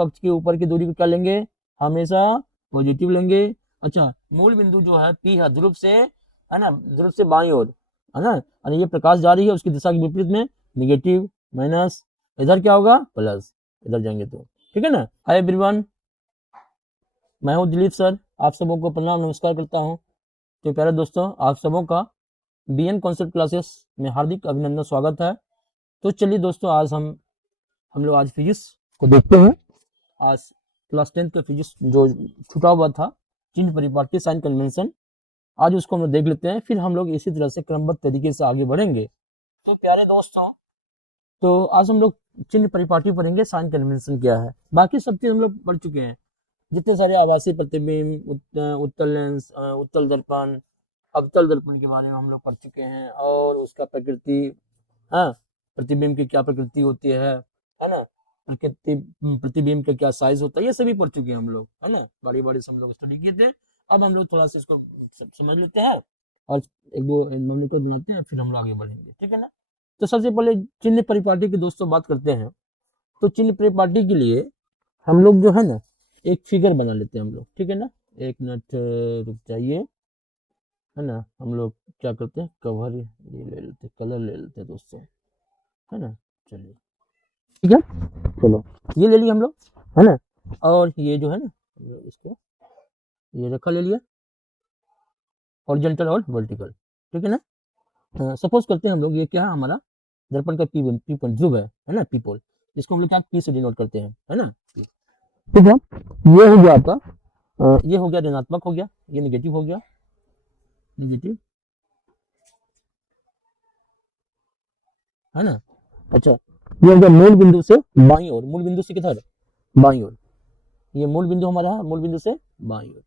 अक्ष के ऊपर की दूरी को क्या लेंगे, हमेशा पॉजिटिव लेंगे। अच्छा, मूल बिंदु जो है P है ध्रुव से, है ना, ध्रुव से बाईं ओर, है ना, और ये प्रकाश जा रही है उसकी दिशा के विपरीत में निगेटिव माइनस, इधर क्या होगा प्लस, इधर जाएंगे तो, ठीक है ना। हाय एवरीवन, मैं हूँ दिलीप सर, आप सबों को प्रणाम नमस्कार करता हूँ। तो प्यारे दोस्तों, आप सबों का BN कॉन्सेप्ट क्लासेस में हार्दिक अभिनंदन स्वागत है। तो चलिए दोस्तों, आज हम लोग आज फिजिक्स को देखते हैं। आज क्लास 10 का फिजिक्स जो छूटा हुआ था, चिन्ह परिपाटी साइन कन्वेंशन, आज उसको हम लोग देख लेते हैं, फिर हम लोग इसी तरह से क्रमबद्ध तरीके से आगे बढ़ेंगे। तो प्यारे दोस्तों, तो आज हम लोग चिन्ह परिपाटी पढ़ेंगे, साइन कन्वेंशन क्या है, बाकी सब चीज हम लोग पढ़ चुके हैं। जितने सारे आभासी प्रतिबिंब, उत्तल लेंस, उत्तल दर्पण, अवतल दर्पण के बारे में हम लोग पढ़ चुके हैं, और उसका प्रकृति, हाँ, प्रतिबिंब की क्या प्रकृति होती है ना, प्रकृति प्रतिबिंब का क्या साइज होता है, ये सभी पढ़ चुके हैं हम लोग, है ना, बारी बारी से हम लोग स्टडी किए थे। अब हम लोग थोड़ा सा इसको समझ लेते हैं और एक दो नोमेनक्लेचर बनाते हैं, फिर हम लोग आगे बढ़ेंगे, ठीक है ना। तो सबसे पहले चिन्ह परिपाटी की दोस्तों बात करते हैं। तो चिन्ह परिपाटी के लिए हम लोग जो है ना एक फिगर बना लेते हैं हम लोग, ठीक है ना। एक मिनट रुक जाइए, है ना। हम लोग क्या करते हैं, कवर ये ले लेते, कलर ले लेते हैं दोस्तों, है ना। चलिए ठीक है, चलो ये ले लिया हम लोग, है ना। और ये जो है ना, इसको ये रखा ले लिया, हॉरिजॉन्टल और वर्टिकल, ठीक है ना। सपोज करते हैं हम लोग, ये क्या है हमारा दर्पण का पी पॉइंट ध्रुव है ना, पी पोल, जिसको हम लोग क्या पी से डिनोट करते हैं, है ना। ठीक है, ये हो गया आपका, ये हो गया ऋणात्मक हो गया, ये निगेटिव हो गया, निगेटिव, है ना। अच्छा, ये हो गया मूल बिंदु से बाईं ओर, मूल बिंदु से किधर, बाईं ओर, ये मूल बिंदु हमारा है, मूल बिंदु से बाईं ओर,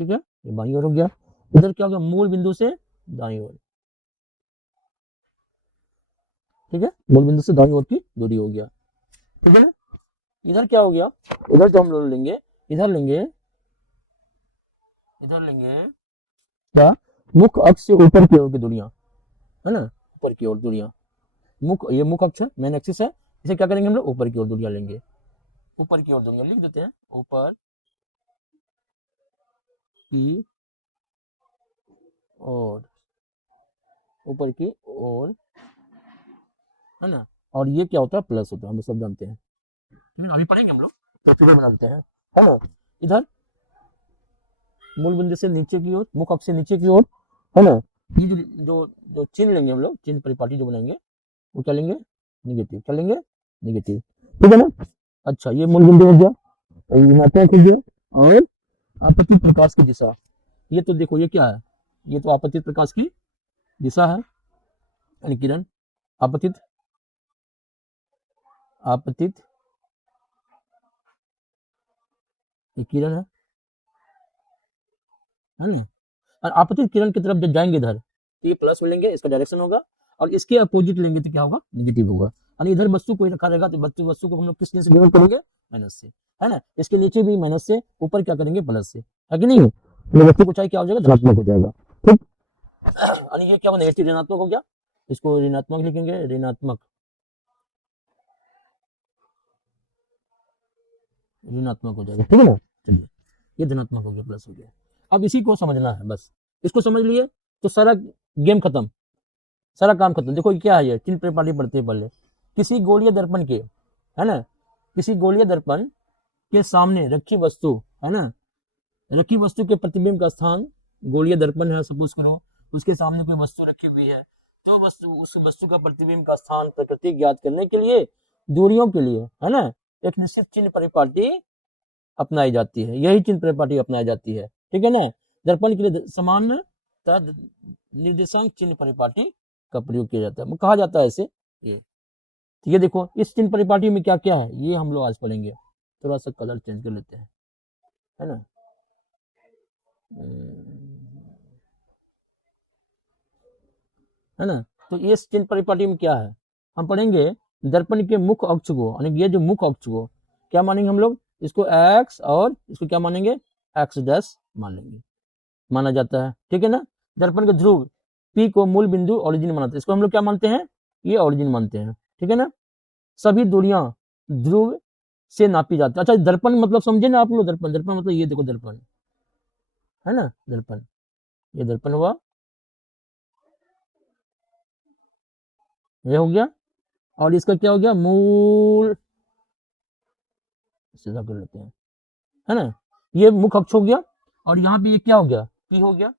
ठीक है, ये बाईं ओर हो गया। इधर क्या हो गया, मूल बिंदु से दाईं ओर, ठीक है, मूल बिंदु से दाईं ओर की दूरी हो गया, ठीक है ना। इधर क्या हो गया, इधर जो हम लोग लेंगे, इधर लेंगे, इधर लेंगे क्या, मुख्य अक्ष से ऊपर की ओर की दूरियां, है ना, ऊपर की ओर दूरियां, ये मुख्य अक्ष है, मेन एक्सिस है, इसे क्या करेंगे हम लोग, ऊपर की ओर दूरियां लेंगे, ऊपर की ओर दूरियां लिख देते हैं, ऊपर की ओर, ऊपर की ओर, है ना। और ये क्या होता है, प्लस होता है, हम सब जानते हैं, अभी पढ़ेंगे हम लोग, तो फिगर बना देते हैं, है ना। इधर मूल बिंदु से नीचे की ओर, मुख्य अक्ष से नीचे की ओर, है ना, ये जो जो चिन्ह लेंगे हम लोग, चिन्ह परिपाटी जो बनाएंगे, वो क्या लेंगे, निगेटिव, क्या लेंगे, निगेटिव, ठीक है ना। अच्छा, ये मूल बिंदु हो गया, ऋणात्मक हो गया, और आपतित प्रकाश की दिशा, ये तो देखो ये क्या है, ये तो आपतित प्रकाश की दिशा है, यानी किरण, आपतित, आपतित ये किरण है ना। और आपतित किरण की तरफ जब जाएंगे इधर, तो ये प्लस मिलेंगे, इसका डायरेक्शन होगा, और इसके अपोजिट लेंगे तो क्या होगा, नेगेटिव होगा। और इधर वस्तु कोई रखा रहेगा तो वस्तु को हम लोग किस चीज से डिनोट करेंगे, माइनस से, है ना। इसके नीचे भी माइनस से, ऊपर क्या करेंगे, प्लस से, है कि नहीं। वस्तु को चाहे क्या हो जाएगा, धनात्मक हो जाएगा, ठीक। और ये क्या होगा, नेगेटिव ऋणात्मक हो गया, इसको ऋणात्मक लिखेंगे, ऋणात्मक, ऋणात्मक हो जाएगा, ठीक है ना। चलिए, ये धनात्मक हो गया, प्लस हो गया। अब इसी को समझना है बस, इसको समझ लिए तो सारा गेम खत्म, सारा काम खत्म। देखो ये क्या है, ये चिन्ह परिपाटी पढ़ते हैं पहले, किसी गोलीय दर्पण के, है ना, किसी गोलीय दर्पण के सामने रखी वस्तु, है ना, रखी वस्तु के प्रतिबिंब का स्थान, गोलीय दर्पण है सपोज करो, उसके सामने कोई वस्तु रखी हुई है, तो वस्तु, उस वस्तु का प्रतिबिंब का स्थान प्रकृति ज्ञात करने के लिए, दूरियों के लिए, है ना, एक निश्चित चिन्ह परिपाटी अपनाई जाती है, यही चिन्ह परिपाटी अपनाई जाती है, ठीक है ना। दर्पण के लिए समान निर्देशांक चिन्ह परिपाटी का प्रयोग किया जाता है, कहा जाता है इसे ये। तो ये देखो, इस चिन्ह परिपाटी में क्या क्या है, ये हम लोग आज पढ़ेंगे। थोड़ा सा कलर चेंज कर लेते हैं, है ना। है ना, तो इस चिन्ह परिपाटी में क्या है, हम पढ़ेंगे दर्पण के मुख्य अक्ष को, यानी ये जो मुख्य अक्ष को क्या मानेंगे हम लोग, इसको एक्स, और इसको क्या मानेंगे, एक्स डैश मान लेंगे, माना जाता है, ठीक है ना। दर्पण के ध्रुव पी को मूल बिंदु ओरिजिन मानते हैं, इसको हम लोग क्या मानते हैं, ये ओरिजिन मानते हैं, ठीक है ना। सभी दूरियां ध्रुव से नापी जाती है। अच्छा, दर्पण मतलब समझे ना आप लोग? दर्पण, दर्पण मतलब ये देखो दर्पण, है ना, दर्पण, ये दर्पण हुआ, ये हो गया। और इसका क्या हो गया? मूल, सीधा कर लेते हैं, है ना, ये मुख्य अक्ष हो गया। और यहाँ पे ये क्या हो गया? पी हो गया।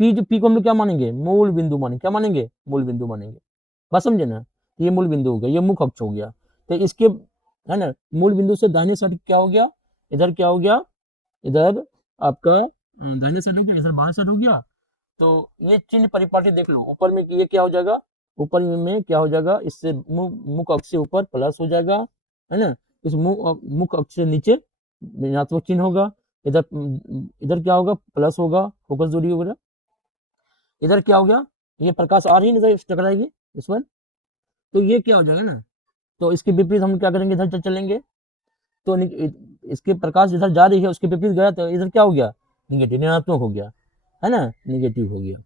पी, जो पी को हम लोग क्या मानेंगे? मूल बिंदु मानेंगे। क्या मानेंगे? मूल बिंदु मानेंगे। बात समझे ना? ये मूल बिंदु हो गया, ये मुख्य अक्ष हो गया। तो इसके, है ना, मूल बिंदु से दाहिने साइड क्या हो गया? इधर क्या हो गया? इधर आपका दाहिने साइड हो गया, इधर बाएं साइड हो गया। तो ये चिन्ह परिपाटी देख लो, ऊपर में ये क्या हो जाएगा? ऊपर में क्या हो जाएगा? इससे मुख्य अक्ष से ऊपर प्लस हो जाएगा, है ना। इस मुख्य अक्ष से नीचे ऋणात्मक चिन्ह होगा। इधर इधर क्या होगा? प्लस होगा, फोकस दूरी होगा। इधर क्या हो गया? ये प्रकाश आ रही है, टकराएगी इस पर, तो ये क्या हो जाएगा ना। तो इसके विपरीत हम क्या करेंगे? इधर चलेंगे, तो इसके प्रकाश इधर जा रही है, उसके विपरीत गया तो इधर क्या हो गया? निगेटिव, ऋणात्मक हो गया, है ना, निगेटिव हो गया।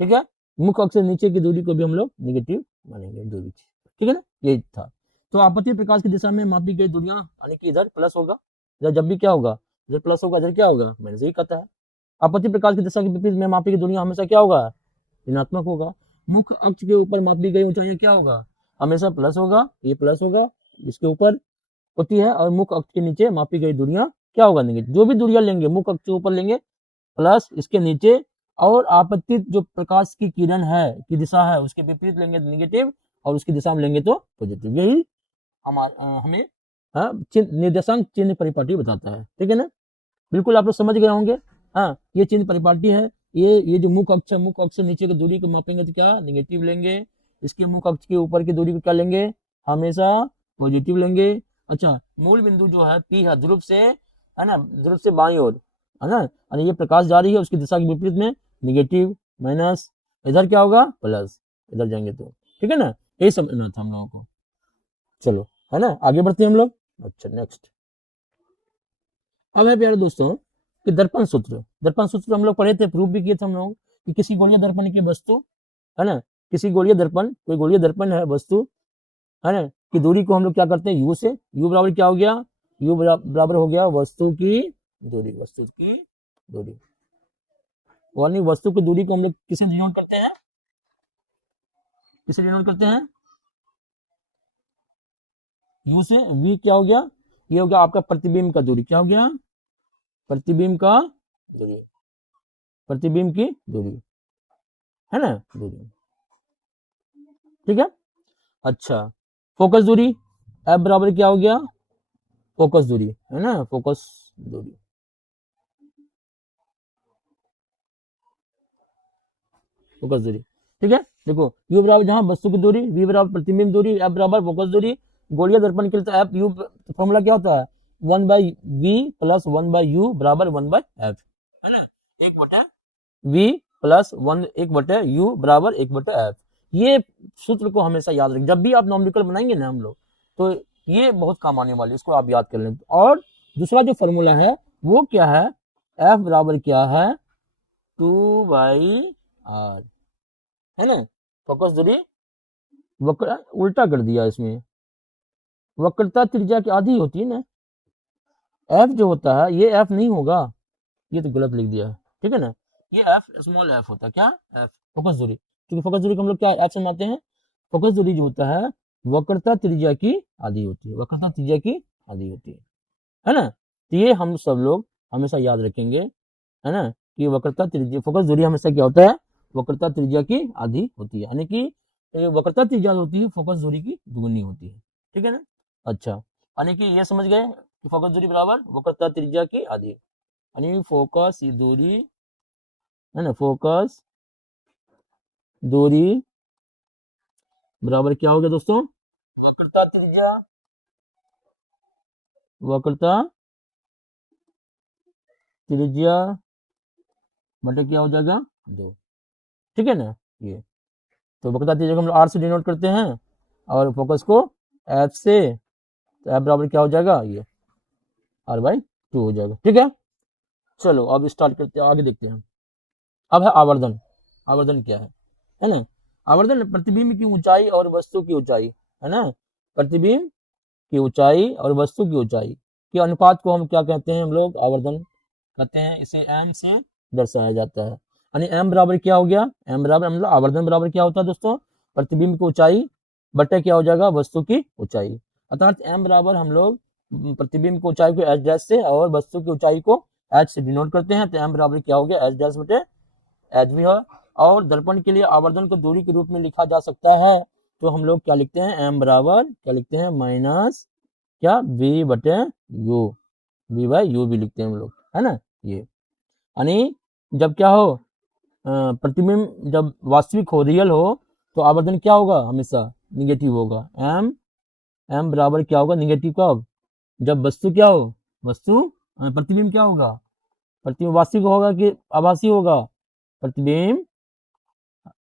ठीक है, मुख्य अक्ष से नीचे की दूरी को भी हम लोग निगेटिव मानेंगे, दूरी, ठीक है ना, ये था। तो आपतित प्रकाश की दिशा में मापी गई दूरियां, यानी कि इधर प्लस होगा, इधर जब भी क्या होगा? इधर प्लस होगा, इधर क्या होगा? मैंने सही कहता है। आपतित प्रकाश की दिशा के विपरीत में मापी गई दूरियां हमेशा क्या होगा? ऋणात्मक होगा। मुख्य अक्ष के ऊपर मापी गई ऊंचाई क्या होगा? हमेशा प्लस होगा, ये प्लस होगा, इसके ऊपर होती है। और मुख्य अक्ष के नीचे मापी गई दूरियां क्या होगा? निगेटिव। जो भी दूरियां लेंगे मुख्य अक्ष के ऊपर लेंगे प्लस, इसके नीचे, और आपतित जो प्रकाश की किरण है की दिशा है उसके विपरीत लेंगे तो निगेटिव, और उसकी दिशा में लेंगे तो पॉजिटिव। यही हमें निर्देशांक चिन्ह परिपाटी बताता है, ठीक है ना। बिल्कुल आप लोग समझ गए होंगे। हाँ, ये चिन्ह परिपाटी है। ये जो मुख्य अक्ष है, मुख्य अक्ष से नीचे की दूरी को मापेंगे तो क्या? निगेटिव लेंगे। इसके मुख्य अक्ष के ऊपर की दूरी को क्या लेंगे? हमेशा पॉजिटिव लेंगे। अच्छा, मूल बिंदु जो है पी है, ध्रुव से, है ना, ध्रुव से बाईं ओर, है ना, और ये प्रकाश जा रही है, उसकी दिशा के विपरीत में निगेटिव, माइनस, इधर क्या होगा? प्लस, इधर जाएंगे तो, ठीक है ना। यही समझना था हम लोगों को। चलो, है ना, आगे बढ़ते हैं हम लोग। अच्छा, नेक्स्ट। अब है प्यारे दोस्तों कि दर्पण सूत्र। दर्पण सूत्र हम लोग पढ़े थे, प्रूफ भी किए थे हम लोग कि किसी गोलीय दर्पण की वस्तु, है ना, किसी गोलीय दर्पण, कोई गोलीय दर्पण है वस्तु, है ना, की दूरी को हम लोग क्या करते हैं? यू से। यू बराबर क्या हो गया? यू बराबर हो गया वस्तु की दूरी, वस्तु की दूरी, यानी वस्तु की दूरी को हम लोग किसे डिनोट करते हैं? किसे डिनोट करते हैं? यू से। वी क्या हो गया? ये हो गया आपका प्रतिबिंब का दूरी। क्या हो गया? प्रतिबिंब का दूरी, प्रतिबिंब की दूरी, है ना, दूरी, ठीक है। अच्छा, फोकस दूरी, एफ बराबर क्या हो गया? फोकस दूरी, है ना, फोकस दूरी, फोकस दूरी, ठीक है। देखो, यू बराबर जहां वस्तु की दूरी, वी बराबर प्रतिबिंब दूरी, एफ बराबर फोकस दूरी। गोलीय दर्पण के लिए तो एफ यू फॉर्मूला क्या होता है? 1/v प्लस 1/u बराबर 1/f, है ना, 1/v प्लस 1/u बराबर 1/f। ये सूत्र को हमेशा याद रखें, जब भी आप नॉमिकल बनाएंगे ना हम लोग, तो ये बहुत काम आने वाली है, इसको आप याद कर लें। और दूसरा जो फॉर्मूला है वो क्या है? एफ बराबर क्या है? 2/r, है ना, फोकस दूरी, वक्र उल्टा कर दिया इसमें, वक्रता त्रिज्या की आधी होती है ना। एफ जो होता है ये एफ नहीं होगा, ये तो गलत लिख दिया है, ठीक है ना। ये एफ स्मॉल एफ होता है, क्या? एफ फोकस दूरी, क्योंकि फोकस दूरी को हम लोग क्या एफ से मानते हैं? फोकस दूरी जो होता है वक्रता त्रिज्या की आधी होती है, वक्रता त्रिज्या की आधी होती है ना। तो ये हम सब लोग हमेशा याद रखेंगे, है ना, कि वक्रता त्रिज्या, फोकस दूरी हमेशा क्या होता है? वक्रता त्रिज्या की आधी होती है, यानी कि वक्रता त्रिज्या होती है फोकस दूरी की दुगुनी होती है, ठीक है ना। अच्छा, यानी कि ये समझ गए कि फोकस दूरी बराबर वक्रता त्रिज्या की आधी, यानी फोकस दूरी, है ना, फोकस दूरी बराबर क्या हो गया दोस्तों? वक्रता त्रिज्या, वक्रता त्रिज्या बटे क्या हो जाएगा? 2, ठीक है ना। ये तो वक्रता त्रिज्या को हम लोग आर से डिनोट करते हैं, और फोकस को एफ से, तो एफ बराबर क्या हो जाएगा? ये r/2 हो जाएगा, ठीक है। चलो अब स्टार्ट करते हैं, आगे देखते हैं। अब है आवर्धन। आवर्धन क्या है ना, आवर्धन प्रतिबिंब की ऊंचाई और वस्तु की ऊंचाई, है ना, प्रतिबिंब की ऊंचाई और वस्तु की ऊंचाई के अनुपात को हम क्या कहते हैं, हम लोग आवर्धन कहते हैं। इसे एम से दर्शाया जाता है। यानी एम बराबर क्या हो गया, एम बराबर मतलब आवर्धन बराबर क्या होता है दोस्तों, प्रतिबिंब की ऊंचाई बटे क्या हो जाएगा, वस्तु की ऊंचाई। अर्थात एम बराबर हम लोग प्रतिबिंब की ऊंचाई को एच डैश से और वस्तु की ऊंचाई को एच से डिनोट करते हैं। तो एम बराबर क्या हो गया, एच डैश बटे एच भी है। और दर्पण के लिए आवर्धन को दूरी के रूप में लिखा जा सकता है। तो हम लोग क्या लिखते हैं, एम बराबर क्या लिखते हैं, माइनस क्या वी बटे यू, वी बाई यू भी लिखते हैं हम लोग, है ना। ये यानी जब क्या हो, प्रतिबिंब जब वास्तविक हो, रियल हो, तो आवर्धन क्या होगा, हमेशा निगेटिव होगा। एम एम बराबर क्या होगा, निगेटिव कब, जब वस्तु क्या हो, वस्तु प्रतिबिंब क्या होगा, प्रतिबिंब वास्तविक होगा कि आभासी होगा, प्रतिबिंब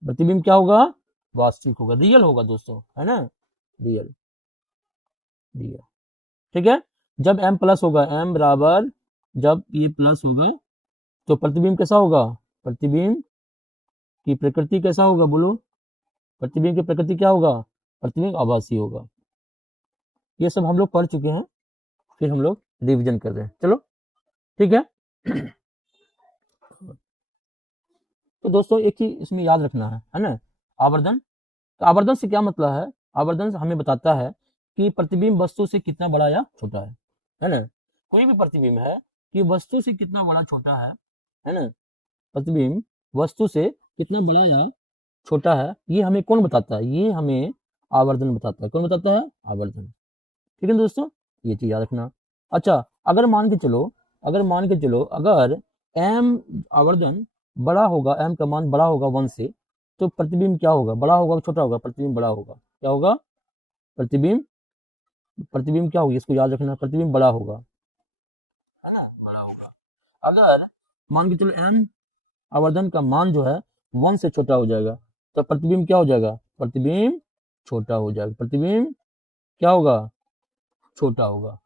प्रतिबिंब क्या होगा, वास्तविक होगा, रियल होगा दोस्तों, है ना, रियल रियल। ठीक है। जब m प्लस होगा, m बराबर जब ये प्लस होगा तो प्रतिबिंब कैसा होगा, प्रतिबिंब की प्रकृति कैसा होगा, बोलो, प्रतिबिंब की प्रकृति क्या होगा, प्रतिबिंब आभासी होगा। ये सब हम लोग पढ़ चुके हैं, फिर हम लोग रिवीजन कर रहे हैं, चलो ठीक है। तो दोस्तों एक चीज इसमें याद रखना है ना, आवर्धन। तो आवर्धन से क्या मतलब है, आवर्धन से हमें बताता है कि प्रतिबिंब वस्तु से कितना बड़ा या छोटा है ना। कोई भी प्रतिबिंब है कि वस्तु से कितना बड़ा छोटा है ना, प्रतिबिंब वस्तु से कितना बड़ा या छोटा है, ये हमें कौन बताता है, ये हमें आवर्धन बताता है। कौन बताता है, आवर्धन। ठीक है दोस्तों, ये चीज याद रखना। अच्छा, अगर मान के चलो, अगर एम आवर्धन बड़ा होगा, एम का मान बड़ा होगा 1 से, तो प्रतिबिंब क्या होगा, बड़ा होगा छोटा होगा, प्रतिबिंब बड़ा होगा, क्या होगा, प्रतिबिंब प्रतिबिंब क्या होगी, इसको याद रखना, प्रतिबिंब बड़ा होगा, है ना, बड़ा होगा। अगर मान के चलो एम आवर्धन का मान जो है 1 से छोटा हो जाएगा, तो प्रतिबिंब क्या हो जाएगा, प्रतिबिंब छोटा हो जाएगा, प्रतिबिंब क्या होगा, छोटा होगा,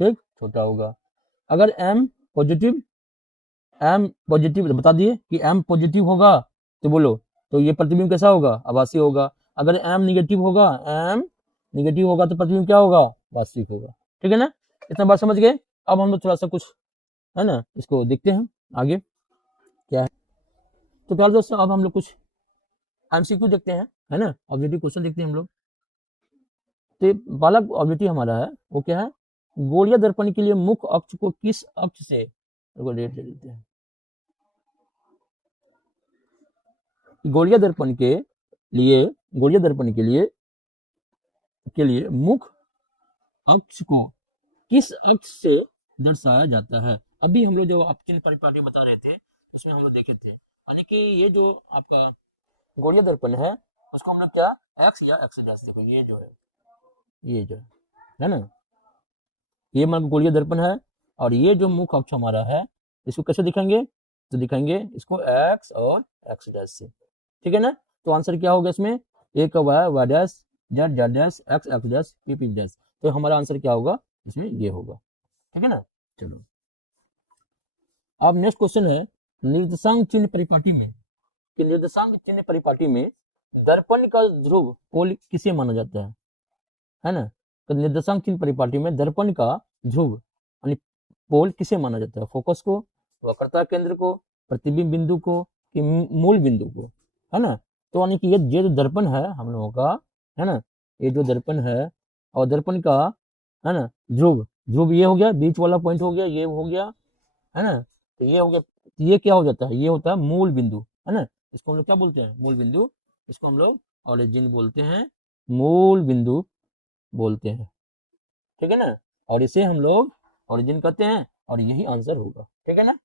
ठीक, छोटा होगा। अगर एम पॉजिटिव बता दिए कि एम पॉजिटिव होगा, तो बोलो, तो ये प्रतिबिंब कैसा होगा, आभासी होगा। अगर एम निगेटिव होगा, एम निगेटिव होगा तो प्रतिबिंब क्या होगा, वास्तविक होगा। ठीक है ना, इतना बात समझ गए। अब हम लोग थोड़ा सा कुछ है ना इसको देखते हैं आगे क्या है। तो प्यारे दोस्तों अब हम लोग कुछ एमसीक्यू देखते हैं, है ना, ऑब्जेक्टिव क्वेश्चन देखते हैं हम लोग। तो ये पहला ऑब्जेक्टिव हमारा है वो क्या है, गोलीय दर्पण के लिए मुख्य अक्ष को किस अक्ष से, डेट ले लेते हैं, गोलीय दर्पण के लिए, गोलीय दर्पण के लिए मुख्य अक्ष को किस अक्ष से दर्शाया जाता है। अभी हम लोग जो अपचिन्ह परिपाटी बता रहे थे उसमें हम लोग देखे थे, यानी कि ये जो आपका गोलीय दर्पण है उसको हम लोग क्या एक्स या एक्स डैश, देखो ये जो है, ये जो है ना, ये मान गोलीय दर्पण है, और ये जो मुख्य अक्ष हमारा है इसको कैसे दिखाएंगे, तो दिखाएंगे इसको एक्स और एक्स डैश से। ठीक है ना, तो आंसर क्या होगा इसमें, ए का Y dash, Z Z dash, X X dash, P P dash. तो हमारा आंसर क्या होगा इसमें, ये होगा। ठीक है ना, चलो अब नेक्स्ट क्वेश्चन है, निर्देशांक चिन्ह परिपाटी में, कि निर्देशांक चिन्ह परिपाटी में दर्पण का ध्रुव पोल किसे माना जाता है ना। तो निर्देशांक चिन्ह परिपाटी में दर्पण का ध्रुव यानी पोल किसे माना जाता है, फोकस को, वक्रता केंद्र को, प्रतिबिंब बिंदु को, कि मूल बिंदु को, है ना। तो यानी कि ये जो दर्पण है हम लोगों का, है ना, ये जो दर्पण है और दर्पण का, है ना, ध्रुव, ध्रुव ये हो गया, बीच वाला पॉइंट हो गया, ये हो गया, है ना, तो ये हो गया, ये क्या हो जाता है, ये होता है मूल बिंदु, है ना। इसको हम लोग क्या बोलते हैं, मूल बिंदु। इसको हम लोग ऑरिजिन बोलते हैं, मूल बिंदु बोलते हैं। ठीक है ना, और इसे हम लोग ऑरिजिन कहते हैं, और यही आंसर होगा। ठीक है ना,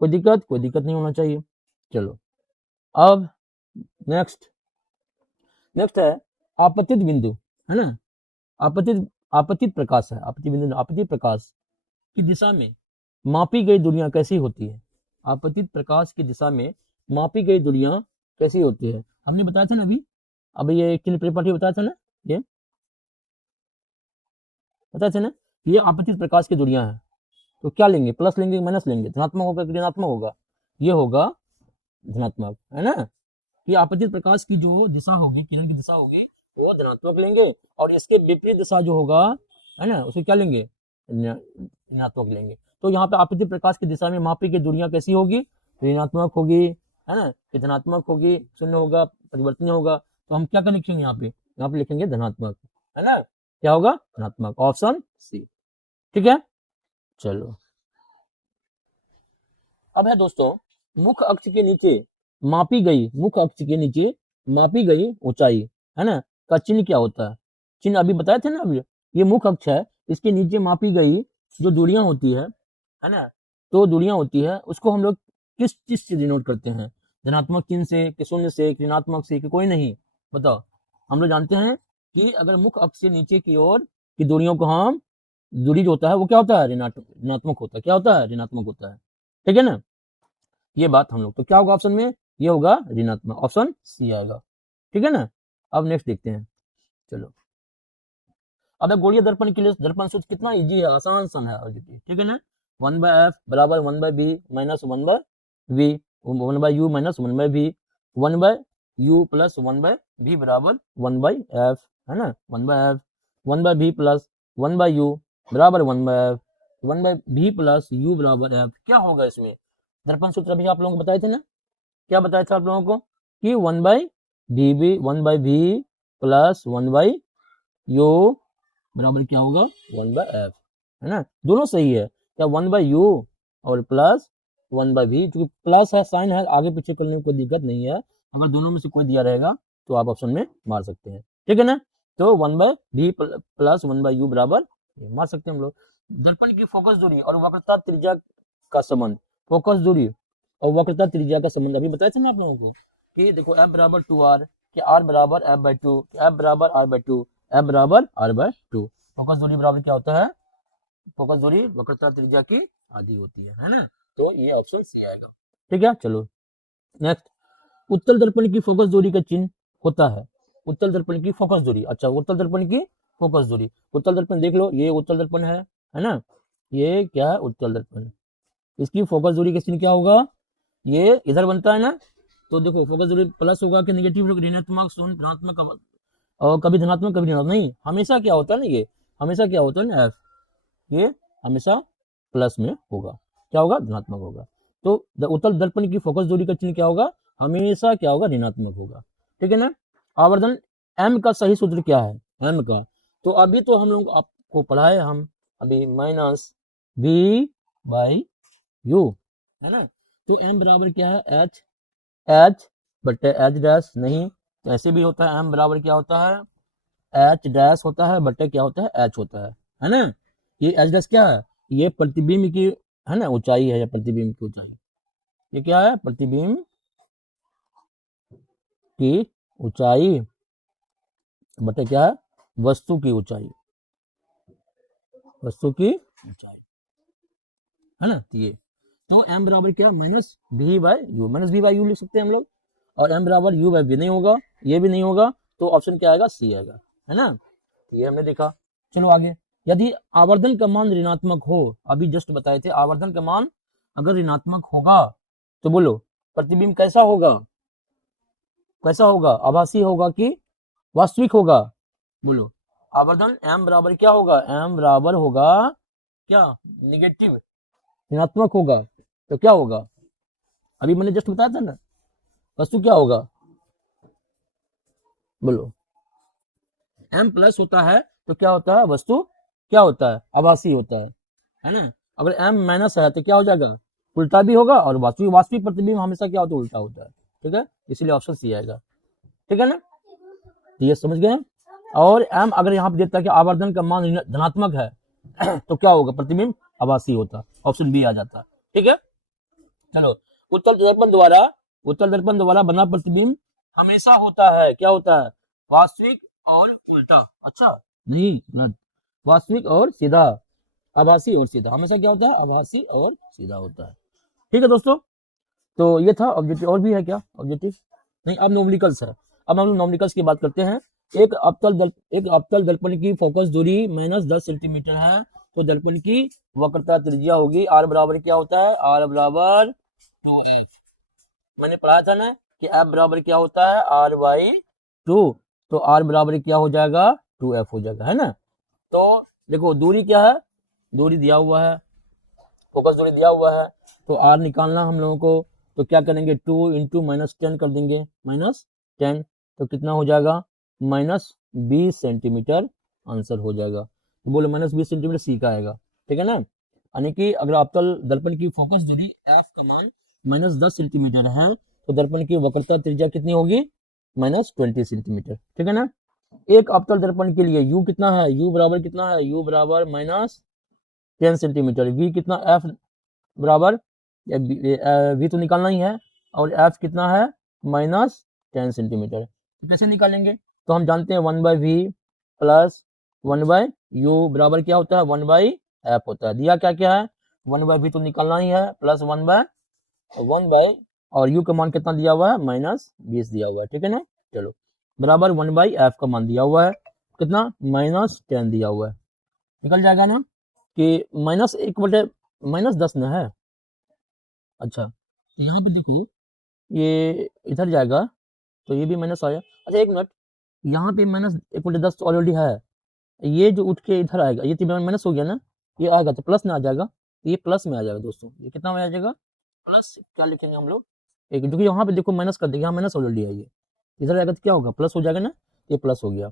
कोई दिक्कत नहीं होना चाहिए। चलो अब नेक्स्ट है आपतित बिंदु, है ना, आपतित आपतित प्रकाश है, आपतित बिंदु, आपतित प्रकाश की दिशा में मापी गई दूरियां कैसी होती है, आपतित प्रकाश की दिशा में मापी गई दूरियां कैसी होती है, हमने बताया था ना अभी ये चिन्ह परिपाटी बताया था ना, ये बताया था ना, ये आपतित प्रकाश की दूरियां हैं। तो क्या लेंगे, प्लस लेंगे माइनस लेंगे, धनात्मक होगा कि ऋणात्मक होगा, ये होगा धनात्मक, है ना। कि आपतित प्रकाश की जो दिशा होगी, किरण की दिशा होगी, वो धनात्मक लेंगे, और इसके विपरीत दिशा जो होगा, है ना, उसे क्या लेंगे, ऋणात्मक लेंगे। तो यहाँ पे आपतित प्रकाश की दिशा में मापी की दूरियां कैसी होगी, ऋणात्मक होगी, है ना, कि धनात्मक होगी, शून्य होगा, परिवर्तनीय होगा। तो हम क्या लिखेंगे यहाँ पे लिखेंगे धनात्मक, है ना, क्या होगा, धनात्मक, ऑप्शन सी। ठीक है, चलो। अब है दोस्तों, मुख्य अक्ष के नीचे मापी गई, मुख्य अक्ष के नीचे मापी गई ऊंचाई, है ना, का चिन्ह क्या होता है। चिन्ह अभी बताए थे ना, अभी ये मुख्य अक्ष है, इसके नीचे मापी गई जो दूरियां होती है ना, तो दूरियां होती है उसको हम लोग किस चीज से डिनोट करते हैं, धनात्मक चिन्ह से, कि शून्य से, कि ऋणात्मक से, कि कोई नहीं, बताओ। हम लोग जानते हैं कि अगर मुख्य अक्ष से नीचे की ओर की दूरियों को हम, दूरी जो होता है वो क्या होता है, ऋणात्मक होता है, क्या होता है, ऋणात्मक होता है। ठीक है ना, ये बात हम लोग, तो क्या होगा ऑप्शन में, ये होगा ऋणात्मक, ऑप्शन सी आएगा। ठीक है ना, अब नेक्स्ट देखते हैं, चलो। अब गोलीय दर्पण के लिए दर्पण सूत्र कितना इजी है, आसान सन है, ठीक है ना, 1/f बराबर 1/b minus 1/v, 1/u minus 1/v, 1/u plus 1/v बराबर 1/f, है ना, 1/f, 1/v प्लस 1/u बराबर 1/f, 1/v प्लस u बराबर f। क्या होगा इसमें, दर्पण सूत्र अभी आप लोगों को बताए थे ना, क्या बताया था आप लोगों को, कि 1/v प्लस 1/u बराबर क्या होगा, 1/f, है ना, दोनों सही है, क्या 1/u और प्लस 1/v, क्योंकि प्लस है, साइन है, आगे पीछे करने में कोई दिक्कत नहीं है, अगर दोनों में से कोई दिया रहेगा तो आप ऑप्शन में मार सकते हैं। ठीक है ना, तो 1/v प्लस 1/u बराबर मार सकते हैं हम लोग। दर्पण की फोकस दूरी और वक्रता त्रिज्या का संबंध, फोकस दूरी और वक्रता त्रिज्या का संबंध अभी बताया था ना आप लोगों को, कि देखो f बराबर 2r, कि r बराबर f/2, f बराबर r/2, f बराबर r/2। फोकस दूरी बराबर क्या होता है, फोकस दूरी वक्रता त्रिज्या की आधी होती है ना, तो ये ऑप्शन सी आएगा। ठीक है, चलो नेक्स्ट, उत्तल दर्पण की फोकस दूरी का चिन्ह होता है, उत्तल दर्पण की फोकस दूरी, अच्छा उत्तल दर्पण की फोकस दूरी, उत्तल दर्पण देख लो, ये उत्तल दर्पण है ना, ये क्या है, उत्तल दर्पण, इसकी फोकस दूरी का चिन्ह क्या होगा, ये इधर बनता है ना, तो देखो फोकस दूरी प्लस होगा कि नेगेटिव, ऋणात्मक, शून्य, धनात्मक, और कभी धनात्मक कभी ऋणात्मक नहीं, हमेशा क्या होता है ना, ये हमेशा क्या होता है ना, एफ, ये हमेशा प्लस में होगा, क्या होगा, धनात्मक होगा। तो उत्तल दर्पण की फोकस दूरी का चिन्ह क्या होगा, हमेशा क्या होगा, ऋणात्मक होगा। ठीक है ना, आवर्धन एम का सही सूत्र क्या है, एम का, तो अभी तो हम लोग आपको पढ़ाए हम अभी, माइनस v/u, है ना, तो एम बराबर क्या है, एच बटे एच डैश, नहीं तो ऐसे भी होता है, एम बराबर क्या होता है, एच डैश होता है बटे क्या होता है, एच होता है ना, ये एच डैश क्या है, ये प्रतिबिंब की, है ना, ऊंचाई है, या प्रतिबिंब की ऊंचाई, ये क्या है, प्रतिबिंब की ऊंचाई बटे क्या है, वस्तु की ऊंचाई, वस्तु की ऊंचाई, है ना, ये तो एम बराबर क्या, माइनस v/u, माइनस v/u लिख सकते हैं हम लोग, और एम बराबर u/v नहीं होगा, ये भी नहीं होगा, तो ऑप्शन क्या आएगा, सी आएगा, है ना, ये हमने देखा। चलो आगे, यदि आवर्धन का मान ऋणात्मक हो, अभी जस्ट बताए थे, आवर्धन का मान अगर ऋणात्मक होगा तो बोलो प्रतिबिंब कैसा होगा, कैसा होगा, आभासी होगा कि वास्तविक होगा, बोलो। आवर्धन एम बराबर क्या होगा, एम बराबर होगा क्या, निगेटिव, ऋणात्मक होगा, तो क्या होगा, अभी मैंने जस्ट बताया था ना, वस्तु क्या होगा, बोलो। एम प्लस होता है तो क्या होता है, वस्तु क्या होता है, आभासी होता है ना, अगर एम माइनस है तो क्या हो जाएगा, उल्टा भी होगा, और वास्तविक, वास्तविक प्रतिबिंब हमेशा क्या होता है, उल्टा होता है। ठीक है, इसलिए ऑप्शन सी आएगा। ठीक है ना, तो ये समझ गए। और एम अगर यहाँ पे देता है कि आवर्धन का मान धनात्मक है तो क्या होगा, प्रतिबिंब आभासी होता, ऑप्शन बी आ जाता। ठीक है, चलो, उत्तल दर्पण द्वारा बना प्रतिबिंब हमेशा होता है, क्या होता है, वास्तविक और उल्टा, अच्छा नहीं गलत, वास्तविक और सीधा, आभासी और सीधा, हमेशा क्या होता है, आभासी और सीधा होता है। ठीक है दोस्तों, तो ये था ऑब्जेक्टिव, और भी है क्या ऑब्जेक्टिव, नहीं अब नोमलिकल्स है, अब हम लोग नोमलिकल्स की बात करते हैं। एक अवतल दर्पण की फोकस दूरी -10 सेंटीमीटर है, तो दर्पण की वक्रता त्रिज्या होगी आर बराबर क्या होता है, आर बराबर 2f, मैंने पढ़ा था ना कि f बराबर क्या होता है, r/2, तो r बराबर क्या हो जाएगा 2f हो जाएगा, है ना। तो देखो दूरी क्या है, दूरी दिया हुआ है, फोकस दूरी दिया हुआ है, तो r निकालना हम लोगों को, तो क्या करेंगे 2 इंटू -10 कर देंगे, -10, तो कितना हो जाएगा -20 सेंटीमीटर आंसर हो जाएगा। तो बोलो -20 सेंटीमीटर सी का आएगा, ठीक है ना। यानी कि अगर अवतल दर्पण की फोकस दूरी f का मान -10 सेंटीमीटर है, तो दर्पण की वक्रता त्रिज्या कितनी होगी -20 सेंटीमीटर, ठीक है ना। एक अवतल दर्पण के लिए u कितना है, u बराबर कितना है, u बराबर -10 सेंटीमीटर, v कितना, f बराबर, v तो निकालना ही है, और f कितना है -10 सेंटीमीटर। तो कैसे निकालेंगे, तो हम जानते हैं 1/v प्लस 1/u बराबर क्या होता है 1/f होता है। दिया क्या क्या है 1/v तो निकालना ही है, प्लस 1 बाय और u का मान कितना दिया हुआ है -20 दिया हुआ है, ठीक है ना। चलो बराबर 1/f का मान दिया हुआ है कितना -10 दिया हुआ है, निकल जाएगा ना कि -1/-10 ना है। अच्छा तो यहाँ पे देखो ये इधर जाएगा, तो ये भी माइनस आया। अच्छा एक मिनट, यहाँ पे -1/10 तो ऑलरेडी है, ये जो उठ के इधर आएगा ये तो माइनस हो गया ना, ये आएगा तो प्लस में आ जाएगा, तो ये प्लस में आ जाएगा दोस्तों, ये कितना में आ जाएगा प्लस, क्या लिखेंगे हम लोग एक, जो कि यहाँ पे देखो माइनस कर देंगे, यहाँ माइनस ऑलरेडी है, ये इधर आएगा तो क्या होगा प्लस हो जाएगा ना, ये प्लस हो गया।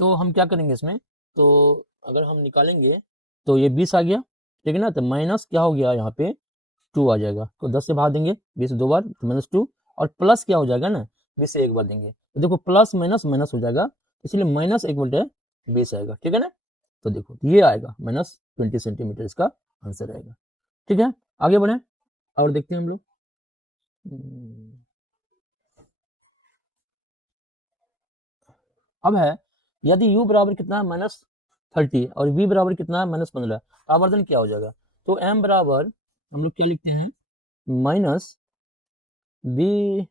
तो हम क्या करेंगे इसमें, तो अगर हम निकालेंगे तो ये 20 आ गया, ठीक है ना, तो माइनस क्या हो गया यहाँ पे 2 आ जाएगा, तो 10 से भाग देंगे 20 दो बार तो -2, और प्लस क्या हो जाएगा ना 20 से एक बार देंगे, तो देखो प्लस माइनस माइनस हो जाएगा, इसलिए -1/20 आएगा, ठीक है ना। तो देखो ये आएगा -20 सेंटीमीटर इसका आंसर आएगा, ठीक है। आगे बढ़े और देखते हैं हम लोग। अब है यदि u बराबर कितना है -30 और v बराबर कितना है -15, आवर्धन क्या हो जाएगा, तो m बराबर हम लोग क्या लिखते हैं minus B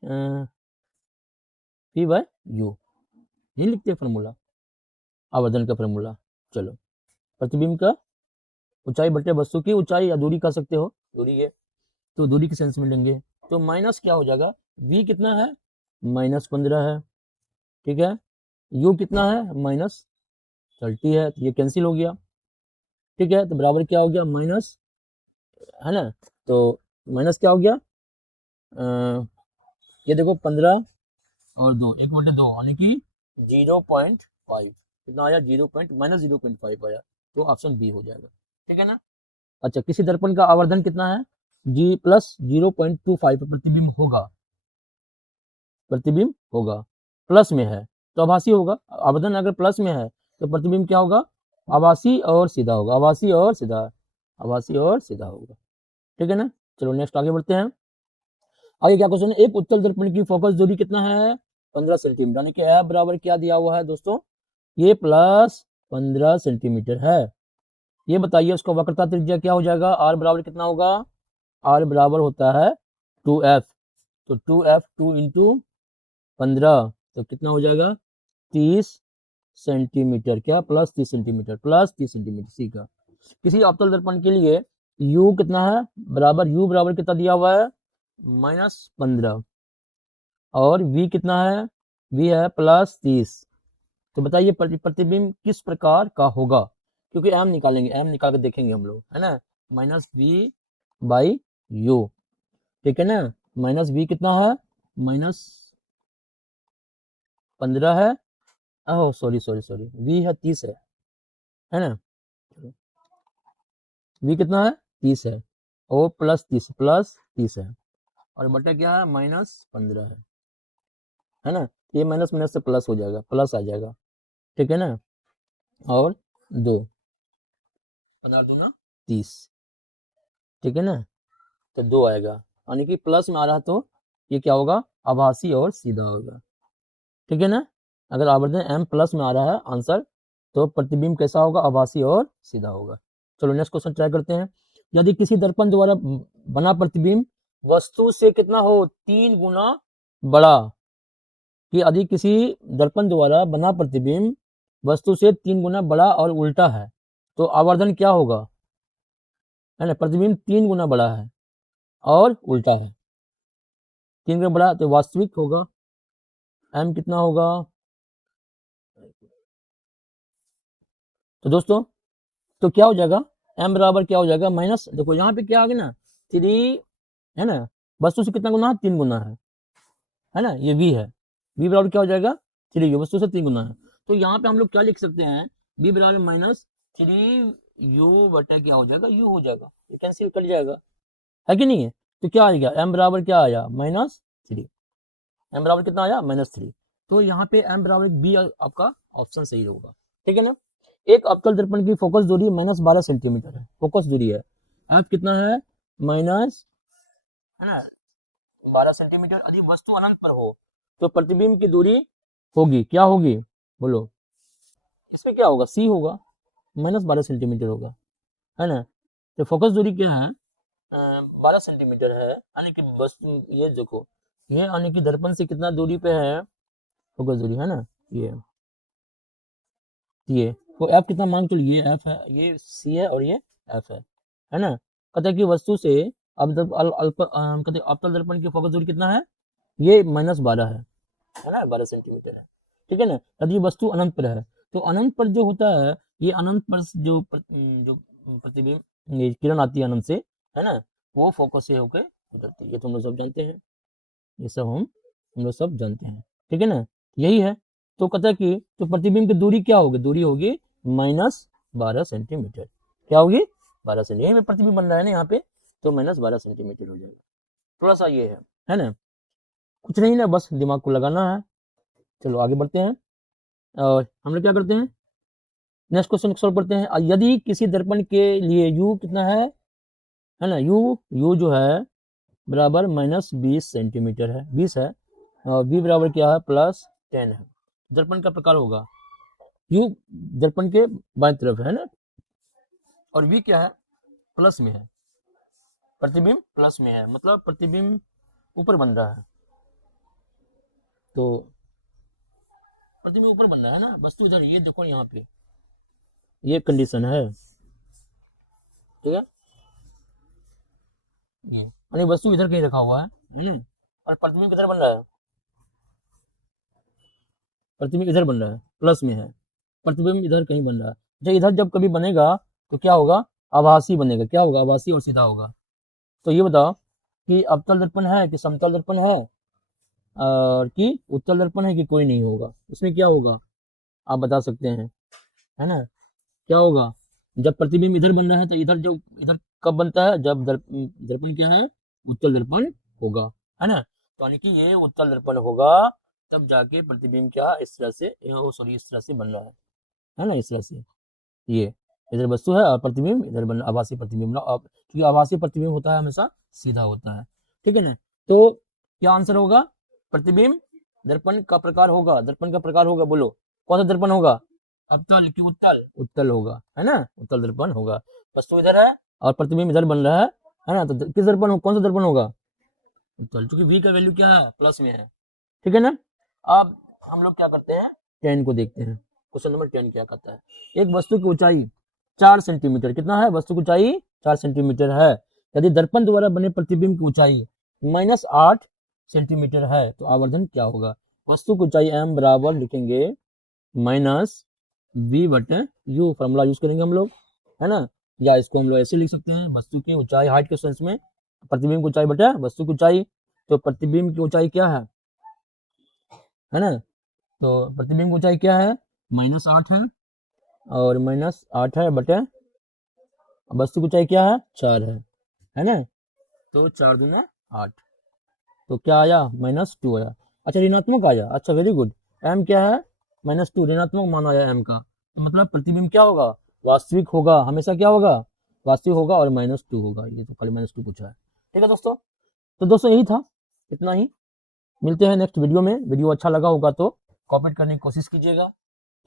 P by U, नहीं लिखते फॉर्मूला, आवर्धन का फॉर्मूला। चलो प्रतिबिंब का ऊंचाई बटे वस्तु की ऊंचाई या दूरी कह सकते हो, दूरी है तो दूरी के सेंस में लेंगे, तो माइनस क्या हो जाएगा v कितना है -15 है, ठीक है, u कितना है -30 है, तो ये कैंसिल हो गया, ठीक है, तो बराबर क्या हो गया माइनस, है ना, तो माइनस क्या हो गया ये देखो 15 और 2 1/2 यानी कि 0.5, कितना आया 0.-0.5 आया, तो ऑप्शन बी हो जाएगा, ठीक है ना। अच्छा किसी दर्पण का आवर्धन कितना है जी प्लस 0.25 प्रतिबिंब होगा, प्रतिबिंब होगा प्लस में है तो आभासी होगा, आवर्धन अगर प्लस में है तो प्रतिबिंब क्या होगा आभासी और सीधा होगा, आभासी और सीधा, आभासी और सीधा होगा, ठीक है ना। चलो नेक्स्ट आगे बढ़ते हैं। आगे क्या क्वेश्चन है, एक उत्तल दर्पण की फोकस दूरी कितना है 15 सेंटीमीटर, यानी कि एफ बराबर क्या दिया हुआ है दोस्तों, ये प्लस 15 सेंटीमीटर है। ये बताइए उसका वक्रता त्रिज्या क्या हो जाएगा, आर बराबर कितना होगा, आर बराबर होता है 2f, तो 2f 2 इंटू 15 तो कितना हो जाएगा 30 सेंटीमीटर, क्या प्लस 30 सेंटीमीटर, प्लस 30 सेंटीमीटर सी का। किसी अवतल दर्पण के लिए u कितना है बराबर, u बराबर कितना दिया हुआ है -15, और v कितना है, v है +30, तो बताइए प्रतिबिंब किस प्रकार का होगा, क्योंकि m निकालेंगे, m निकाल के देखेंगे हम लोग, है ना, -v/u, ठीक है ना, -v कितना है -15 है, oh sorry sorry sorry, v है 30 है ना, v कितना है 30 है, और +30 है, और बटा क्या है -15 है ना, ये माइनस माइनस से प्लस हो जाएगा, प्लस आ जाएगा, ठीक है ना, और 2 15 दूना 30, ठीक है ना, तो 2 आएगा, यानी कि प्लस में आ रहा तो ये क्या होगा आभासी और सीधा होगा, ठीक है ना। अगर आवर्धन m प्लस में आ रहा है आंसर, तो प्रतिबिंब कैसा होगा आभासी और सीधा होगा। चलो नेक्स्ट क्वेश्चन ट्राई करते हैं। यदि किसी दर्पण द्वारा बना प्रतिबिंब वस्तु से कितना हो 3 गुना बड़ा, कि यदि किसी दर्पण द्वारा बना प्रतिबिंब वस्तु से 3 गुना बड़ा और उल्टा है, तो आवर्धन क्या होगा, है ना, प्रतिबिंब 3 गुना बड़ा है और उल्टा है, 3 गुना बड़ा तो वास्तविक होगा, m कितना होगा तो दोस्तों तो क्या हो जाएगा, m बराबर क्या हो जाएगा माइनस, देखो यहाँ पे क्या आ गया ना 3, है ना, वस्तु से कितना गुना है, 3 गुना है ना, ये v है, v बराबर क्या हो जाएगा 3, ये वस्तु से 3 गुना है। तो यहाँ पे हम लोग क्या लिख सकते हैं, v बराबर माइनस 3u बटा क्या हो जाएगा, u हो जाएगा, ये कैंसिल कर जाएगा, है कि नहीं है। तो क्या आएगा, m बराबर क्या आया -3, m बराबर कितना आया -3। तो यहाँ पे m बराबर बी आपका ऑप्शन सही होगा, ठीक है ना। एक अवतल दर्पण की फोकस दूरी -12 सेंटीमीटर है, फोकस दूरी है, f कितना है माइनस, है ना 12 सेंटीमीटर, यदि वस्तु अनंत पर हो तो प्रतिबिंब की दूरी होगी, क्या होगी बोलो, इसमें क्या होगा, c होगा, -12 सेंटीमीटर होगा, है ना। तो फोकस दूरी क्या है 12 सेंटीमीटर है, यानी कि वस्तु ये देखो, ये यानी कि दर्पण से कितना दूरी पे है फोकस दूरी, है ना, ये तो f कितना मान के लिए f है, ये c है और ये f है ना। कहते हैं कि वस्तु से अब कहते हैं अवतल दर्पण की फोकस दूरी कितना है, ये -12 है ना, 12 सेंटीमीटर है, ठीक है ना। यदि वस्तु अनंत पर है तो अनंत पर जो होता है, ये अनंत पर जो प्रतिबिंब ये किरण आती है अनंत से, है ना, वो फोकस से होकर गुजरती है, ये तो हम लोग सब जानते हैं, ये सब हम लोग सब जानते हैं, ठीक है ना, यही है। तो कहता है कि तो प्रतिबिंब की दूरी क्या होगी, दूरी होगी -12 सेंटीमीटर, क्या होगी 12 सेंटीमीटर, यही में प्रतिबिंब बन रहा है ना यहाँ पे, तो -12 सेंटीमीटर हो जाएगा, थोड़ा सा ये है ना, कुछ नहीं ना, बस दिमाग को लगाना है। चलो आगे बढ़ते हैं, और हम लोग क्या करते हैं, नेक्स्ट क्वेश्चन सॉल्व करते हैं। यदि किसी दर्पण के लिए u कितना है ना, u जो है बराबर -20 सेंटीमीटर है, 20 है, और v बराबर क्या है +10 है। दर्पण का प्रकार होगा, u दर्पण के बाएं तरफ है ना, और v क्या है प्लस में है, प्रतिबिंब प्लस में है, मतलब प्रतिबिंब ऊपर बन रहा है, तो प्रतिबिंब ऊपर बन रहा है ना, वस्तु इधर, ये देखो यहाँ पे ये कंडीशन है, ठीक है, यानी वस्तु इधर कहीं रखा हुआ है ना, और प्रतिबिंब किधर बन रहा है, प्रतिबिंब इधर बन रहा है, प्लस में है, प्रतिबिंब इधर कहीं बन रहा है। जब इधर जब कभी बनेगा तो क्या होगा, आभासी बनेगा, क्या होगा आभासी और सीधा होगा। तो ये बताओ कि अवतल दर्पण है कि समतल दर्पण है, और कि उत्तल दर्पण है कि कोई नहीं होगा, इसमें क्या होगा आप बता सकते हैं, है ना, क्या होगा, जब प्रतिबिंब इधर बन रहा है तो इधर जो इधर कब बनता है, जब दर्पण क्या है उत्तल दर्पण होगा, है ना। तो यानी कि ये उत्तल दर्पण होगा, तब जाके प्रतिबिंब क्या इस तरह से, सॉरी इस तरह से बन रहा है ना, इस तरह से, ये इधर वस्तु है और प्रतिबिंब इधर बन, आभासी प्रतिबिंब ना, क्योंकि आभासी प्रतिबिंब होता है हमेशा सीधा होता है, ठीक है ना। तो क्या आंसर होगा, प्रतिबिंब दर्पण का प्रकार होगा, दर्पण का प्रकार होगा, बोलो कौन सा दर्पण होगा, अवतल कि उत्तल, उत्तल होगा, है ना, उत्तल दर्पण होगा, वस्तु इधर है और प्रतिबिंब इधर बन रहा है ना, तो किस दर्पण हो, कौन सा दर्पण होगा उत्तल, क्योंकि v का वैल्यू क्या है प्लस में है, ठीक है ना। अब हम लोग क्या करते हैं 10 को देखते हैं, क्वेश्चन नंबर 10 क्या कहता है, एक वस्तु की ऊंचाई 4 सेंटीमीटर, कितना है, वस्तु की ऊंचाई 4 सेंटीमीटर है, यदि दर्पण द्वारा बने प्रतिबिंब की ऊंचाई -8 सेंटीमीटर है तो आवर्धन क्या होगा। वस्तु की ऊंचाई m बराबर लिखेंगे -v/u, फॉर्मूला यूज करेंगे हम लोग, है ना, या इसको हम लोग ऐसे लिख सकते हैं, वस्तु की ऊंचाई हाइट के सेंस में, प्रतिबिंब की ऊंचाई बटा वस्तु की ऊंचाई, तो प्रतिबिंब की ऊंचाई क्या है ना, तो प्रतिबिंब की ऊंचाई क्या है -8 है, और -8 है बटे वस्तु की ऊंचाई क्या है 4 है ना, तो 4 दूना 8, तो क्या आया -2 आया, अच्छा ऋणात्मक आया, अच्छा वेरी गुड, m क्या है -2, ऋणात्मक मान आया m का, तो मतलब प्रतिबिंब क्या होगा वास्तविक होगा, हमेशा क्या होगा वास्तविक होगा, और -2 होगा, ये तो खाली -2 पूछा है, ठीक है दोस्तों। तो दोस्तों यही था, इतना ही, मिलते हैं नेक्स्ट वीडियो में, वीडियो अच्छा लगा होगा तो कॉपरेट करने की कोशिश कीजिएगा,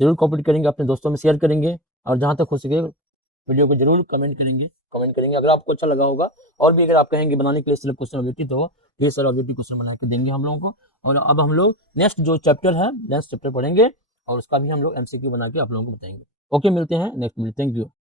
जरूर कॉपरेट करेंगे, अपने दोस्तों में शेयर करेंगे, और जहाँ तक हो सके वीडियो को जरूर कमेंट करेंगे अगर आपको अच्छा लगा होगा, और भी अगर आप कहेंगे बनाने के लिए सिर्फ क्वेश्चन ऑब्जेक्टिव, तो ये सारा ऑब्जेक्टिव क्वेश्चन बना के देंगे हम लोगों को। और अब हम लोग नेक्स्ट जो चैप्टर है, नेक्स्ट चैप्टर पढ़ेंगे, और उसका भी हम लोग MCQ बना के आप लोगों को बताएंगे। ओके, मिलते हैं नेक्स्ट वीडियो, थैंक यू।